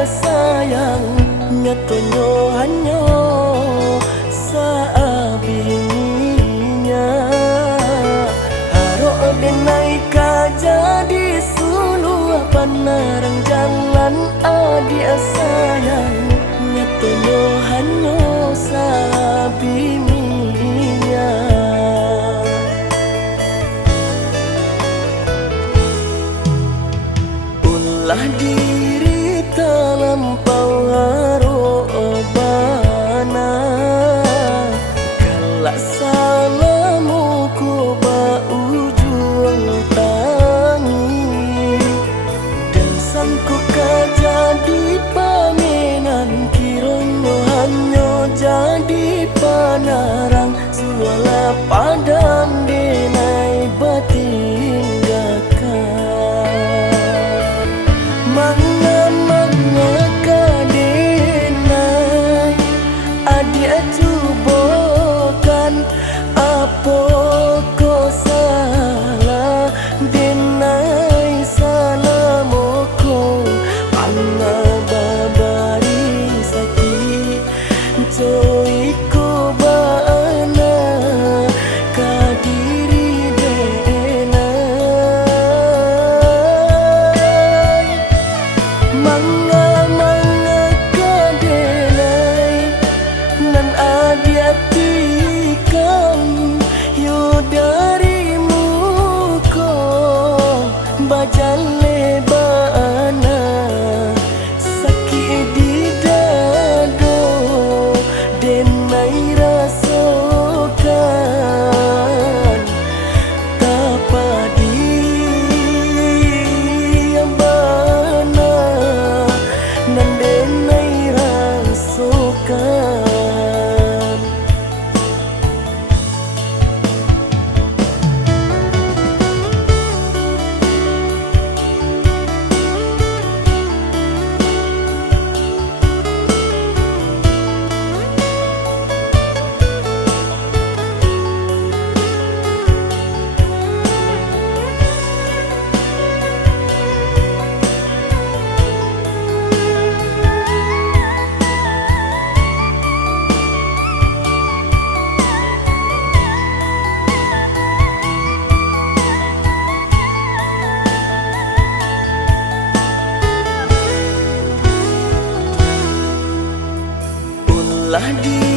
dia sayang nyatonyo hanyo saabininya haro denai ka jadi sulu panarang jalan dia sayang nyatonyo hanyo saabininya ulah diri terlampau harobana kalak salamu ku baujung tangi dan sangku kajadi pamenan kironyo hanyo jadi panarang sulwala padam denai batinggakan Manga kadenai adik cubokan apa ko salah denai salamoko manga babari sakit joiku bana kadiri denai Manga kadenai nan adiatikam yo darimu ko bajale bana sakit di dado denai rasokan tapadi nandenai rasokan ulah di